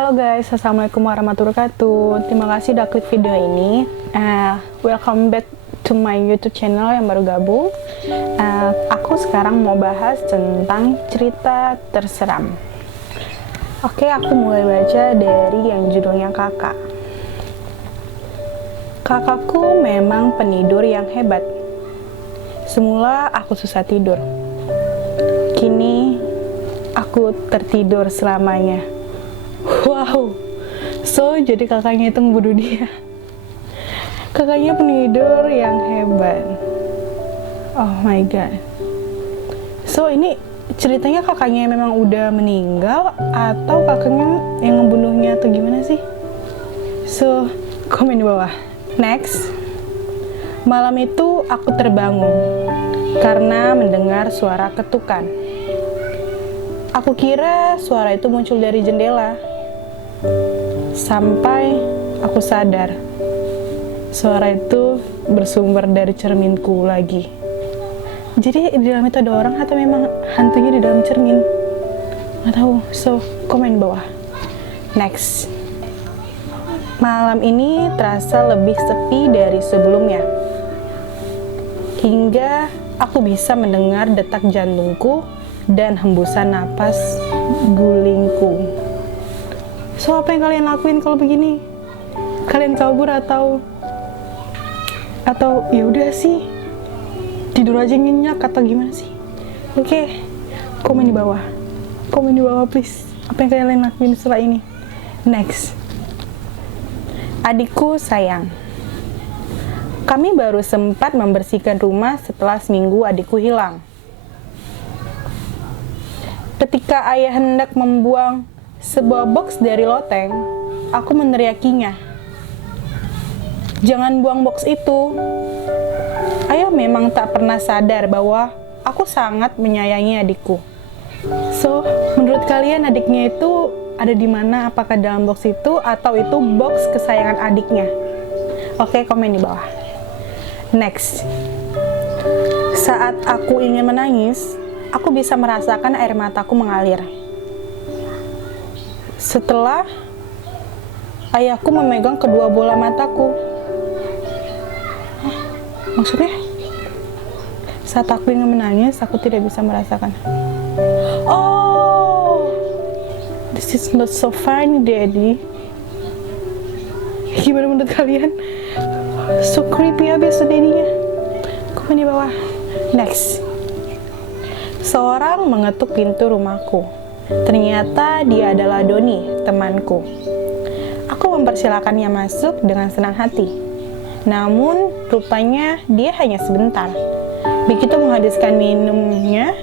Halo guys, assalamualaikum warahmatullahi wabarakatuh. Terima kasih udah klik video ini. Welcome back to my YouTube channel yang baru gabung. Aku sekarang mau bahas tentang cerita terseram. Oke, aku mulai baca dari yang judulnya Kakak. Kakakku memang penidur yang hebat. Semula aku susah tidur. Kini aku tertidur selamanya. Wow, so jadi kakaknya itu ngebunuh dia. Kakaknya penidur yang hebat. Oh my god. So ini ceritanya kakaknya memang udah meninggal atau kakaknya yang ngebunuhnya atau gimana sih? So, komen di bawah. Next. Malam itu aku terbangun karena mendengar suara ketukan. Aku kira suara itu muncul dari jendela. Sampai aku sadar, suara itu bersumber dari cerminku lagi. Jadi di dalam itu ada orang atau memang hantunya di dalam cermin? Nggak tahu, so komen bawah. Next. Malam ini terasa lebih sepi dari sebelumnya. Hingga aku bisa mendengar detak jantungku dan hembusan napas gulingku. So, apa yang kalian lakuin kalau begini? Kalian kabur atau ya udah sih tidur aja nyenyak atau gimana sih? Oke, komen di bawah. Komen di bawah please. Apa yang kalian lakuin setelah ini? Next. Adikku sayang. Kami baru sempat membersihkan rumah setelah seminggu adikku hilang. Ketika ayah hendak membuang sebuah box dari loteng, aku meneriakinya. Jangan buang box itu. Ayah memang tak pernah sadar bahwa aku sangat menyayangi adikku. So, menurut kalian adiknya itu ada di mana? Apakah dalam box itu atau itu box kesayangan adiknya? Oke, komen di bawah. Next. Saat aku ingin menangis, aku bisa merasakan air mataku mengalir. Setelah ayahku memegang kedua bola mataku. Hah? Maksudnya? Saat aku ingin menangis, aku tidak bisa merasakan. Oh, this is not so funny, Daddy. Gimana menurut kalian? So creepy abis Daddy-nya. Komen di bawah. Next. Seorang mengetuk pintu rumahku. Ternyata dia adalah Doni, temanku. Aku mempersilakannya masuk dengan senang hati. Namun, rupanya dia hanya sebentar. Begitu menghabiskan minumnya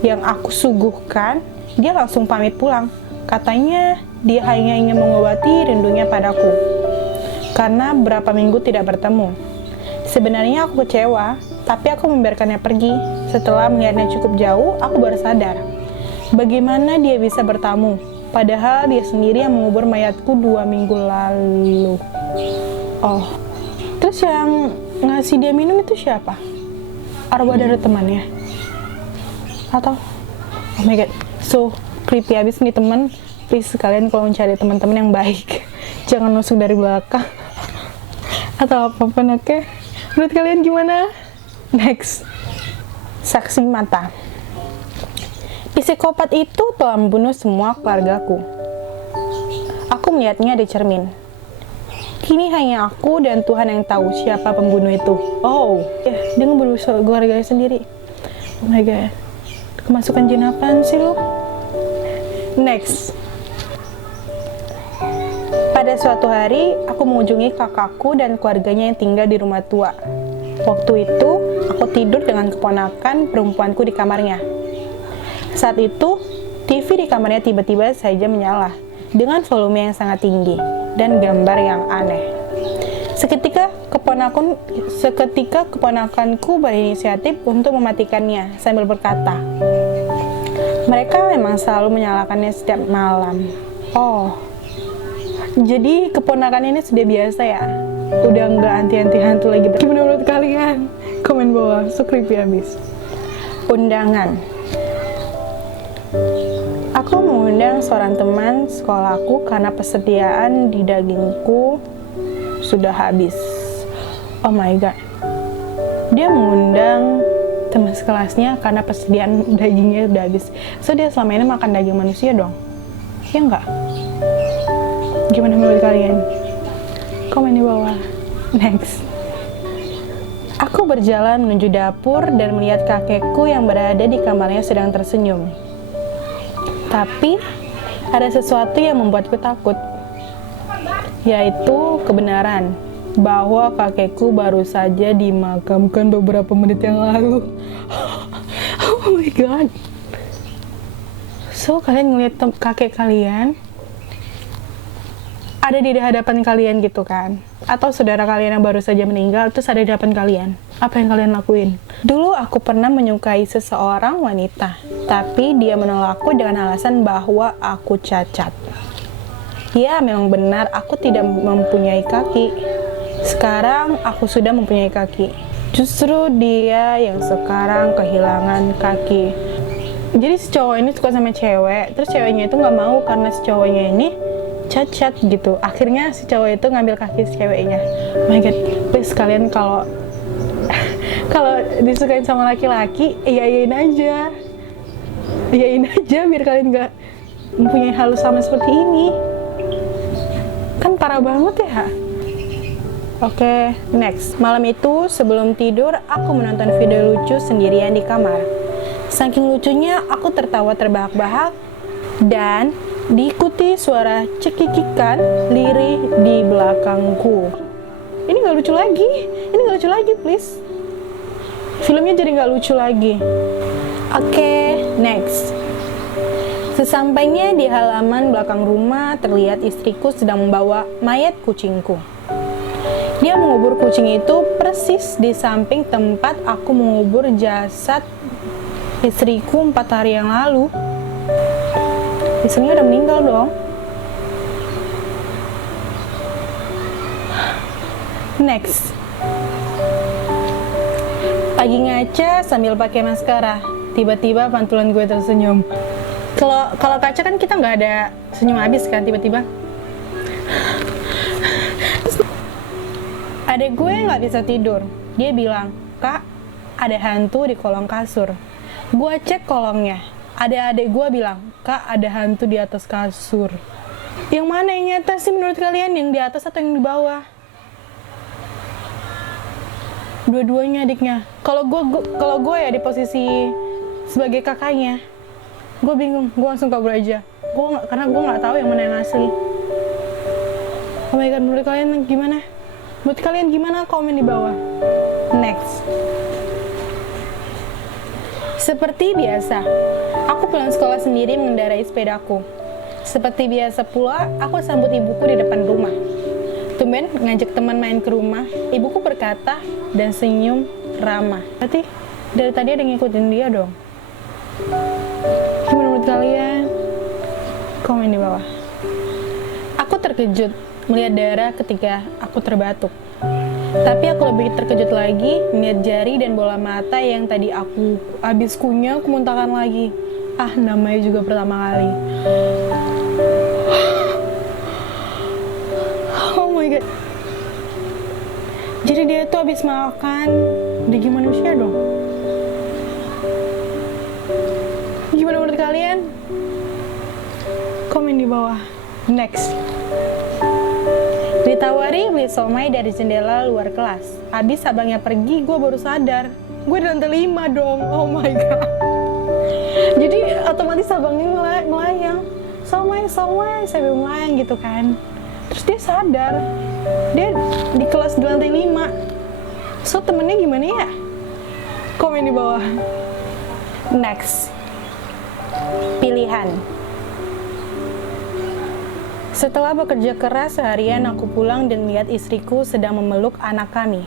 yang aku suguhkan, dia langsung pamit pulang. Katanya dia hanya ingin mengobati rindunya padaku. Karena berapa minggu tidak bertemu. Sebenarnya aku kecewa, tapi aku membiarkannya pergi. Setelah melihatnya cukup jauh, aku baru sadar. Bagaimana dia bisa bertamu? Padahal dia sendiri yang mengubur mayatku 2 minggu lalu. Oh, terus yang ngasih dia minum itu siapa? Arwah dari temannya? Atau? Oh my god, so creepy abis nih teman. Please kalian kalau mencari teman-teman yang baik, jangan nusuk dari belakang atau apapun. Oke? Menurut kalian gimana? Next. Saksi mata. Psikopat itu telah membunuh semua keluargaku. Aku melihatnya di cermin. Kini hanya aku dan Tuhan yang tahu siapa pembunuh itu. Oh, ya, dia ngebunuh keluarganya sendiri. Oh my god. Kemasukan jin apaan sih lo? Next. Pada suatu hari, aku mengunjungi kakakku dan keluarganya yang tinggal di rumah tua. Waktu itu, aku tidur dengan keponakan perempuanku di kamarnya. Saat itu, TV di kamarnya tiba-tiba saja menyala dengan volume yang sangat tinggi dan gambar yang aneh. Seketika keponakanku berinisiatif untuk mematikannya sambil berkata, mereka memang selalu menyalakannya setiap malam. Oh, jadi keponakan ini sudah biasa ya? Udah nggak anti-anti hantu lagi. Gimana menurut kalian? Komen bawah, so creepy abis. Undangan. Aku mengundang seorang teman sekolahku karena persediaan di dagingku sudah habis. Oh my god. Dia mengundang teman sekelasnya karena persediaan dagingnya udah habis. So dia selama ini makan daging manusia dong? Ya enggak? Gimana menurut kalian? Komen di bawah. Next. Aku berjalan menuju dapur dan melihat kakekku yang berada di kamarnya sedang tersenyum. Tapi ada sesuatu yang membuatku takut, yaitu kebenaran bahwa kakekku baru saja dimakamkan beberapa menit yang lalu. Oh my god. So kalian ngeliat kakek kalian ada di hadapan kalian gitu kan, atau saudara kalian yang baru saja meninggal terus ada di hadapan kalian. Apa yang kalian lakuin? Dulu aku pernah menyukai seseorang wanita, tapi dia menolakku dengan alasan bahwa aku cacat. Ya, memang benar aku tidak mempunyai kaki. Sekarang aku sudah mempunyai kaki. Justru dia yang sekarang kehilangan kaki. Jadi si cowok ini suka sama cewek, terus ceweknya itu nggak mau karena si cowoknya ini cacat gitu. Akhirnya si cowok itu ngambil kaki si ceweknya. Oh my god, please kalian kalau disukain sama laki-laki, iyain aja biar kalian nggak mempunyai hal sama seperti ini. Kan parah banget ya. Oke, next. Malam itu sebelum tidur, aku menonton video lucu sendirian di kamar. Saking lucunya, aku tertawa terbahak-bahak dan diikuti suara cekikikan lirih di belakangku. Ini nggak lucu lagi, please. Filmnya jadi nggak lucu lagi. Oke, next. Sesampainya di halaman belakang rumah, terlihat istriku sedang membawa mayat kucingku. Dia mengubur kucing itu persis di samping tempat aku mengubur jasad istriku 4 hari yang lalu. Istrinya udah meninggal dong. Next. Lagi ngaca sambil pakai maskara. Tiba-tiba pantulan gue tersenyum. Kalau kaca kan kita nggak ada senyum habis kan tiba-tiba. Adek gue nggak bisa tidur. Dia bilang, "Kak, ada hantu di kolong kasur." Gue cek kolongnya. Adek gue bilang, "Kak, ada hantu di atas kasur." Yang mana yang atas sih menurut kalian? Yang di atas atau yang di bawah? Dua-duanya adiknya. Kalau gue ya di posisi sebagai kakaknya, gue bingung. Gue langsung kabur aja. Karena gue nggak tahu yang mana yang asli. Oh my god, menurut kalian gimana? Menurut kalian gimana? Komen di bawah. Next. Seperti biasa, aku pulang sekolah sendiri mengendarai sepedaku. Seperti biasa pula, aku sambut ibuku di depan rumah. Tumben ngajak teman main ke rumah, ibuku berkata dan senyum ramah. Berarti dari tadi ada ngikutin dia dong. Gimana menurut kalian? Komen di bawah. Aku terkejut melihat darah ketika aku terbatuk. Tapi aku lebih terkejut lagi melihat jari dan bola mata yang tadi aku habis kunyah, aku muntahkan lagi. Namanya juga pertama kali. Oh my god. Jadi dia tuh habis makan daging manusia dong. Gimana menurut kalian? Komen di bawah. Next. Ditawari beli somai dari jendela luar kelas. Habis abangnya pergi, gue baru sadar. Gue di lantai 5 dong. Oh my god. Jadi otomatis abangnya melayang. Somai, sambil melayang gitu kan. Terus dia sadar. Dia di kelas di lantai 5. So temennya gimana ya? Komen di bawah. Next. Pilihan. Setelah bekerja keras seharian, aku pulang dan melihat istriku sedang memeluk anak kami.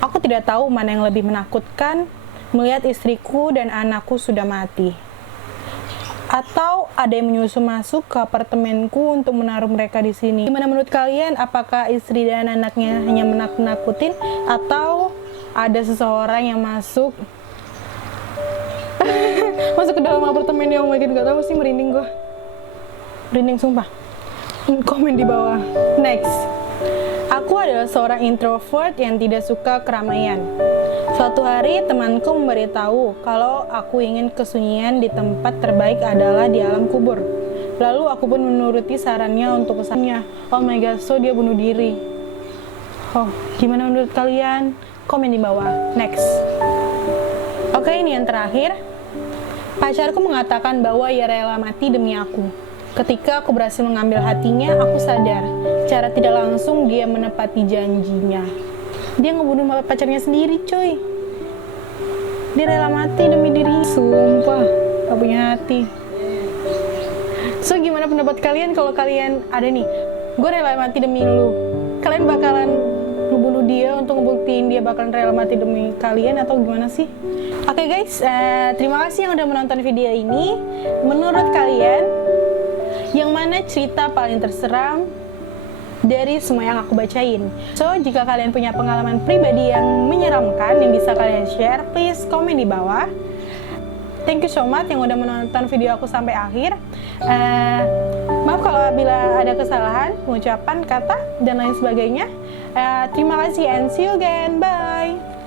Aku tidak tahu mana yang lebih menakutkan, melihat istriku dan anakku sudah mati. Atau ada yang menyusup masuk ke apartemenku untuk menaruh mereka di sini. Gimana menurut kalian? Apakah istri dan anaknya hanya menakut-nakutin? Atau ada seseorang yang masuk ke dalam apartemen yang mungkin gak tahu sih, merinding gue. Merinding sumpah. Komen di bawah. Next. Aku adalah seorang introvert yang tidak suka keramaian. Suatu hari temanku memberitahu kalau aku ingin kesunyian di tempat terbaik adalah di alam kubur. Lalu aku pun menuruti sarannya untuk kesannya. Oh my god, so dia bunuh diri. Oh, gimana menurut kalian? Komen di bawah. Next. Oke, ini yang terakhir. Pacarku mengatakan bahwa ia rela mati demi aku. Ketika aku berhasil mengambil hatinya, aku sadar secara tidak langsung dia menepati janjinya. Dia ngebunuh pacarnya sendiri, coy. Dia rela mati demi dirinya. Sumpah, gak punya hati. So, gimana pendapat kalian kalau kalian ada nih, gue rela mati demi lu. Kalian bakalan ngebunuh dia untuk ngebuktiin dia bakalan rela mati demi kalian atau gimana sih? Oke guys, terima kasih yang udah menonton video ini. Menurut kalian, yang mana cerita paling terseram dari semua yang aku bacain? So, jika kalian punya pengalaman pribadi yang menyeramkan yang bisa kalian share, please komen di bawah. Thank you so much yang udah menonton video aku sampai akhir. Maaf kalau bila ada kesalahan, pengucapan, kata, dan lain sebagainya. Terima kasih and see you again. Bye!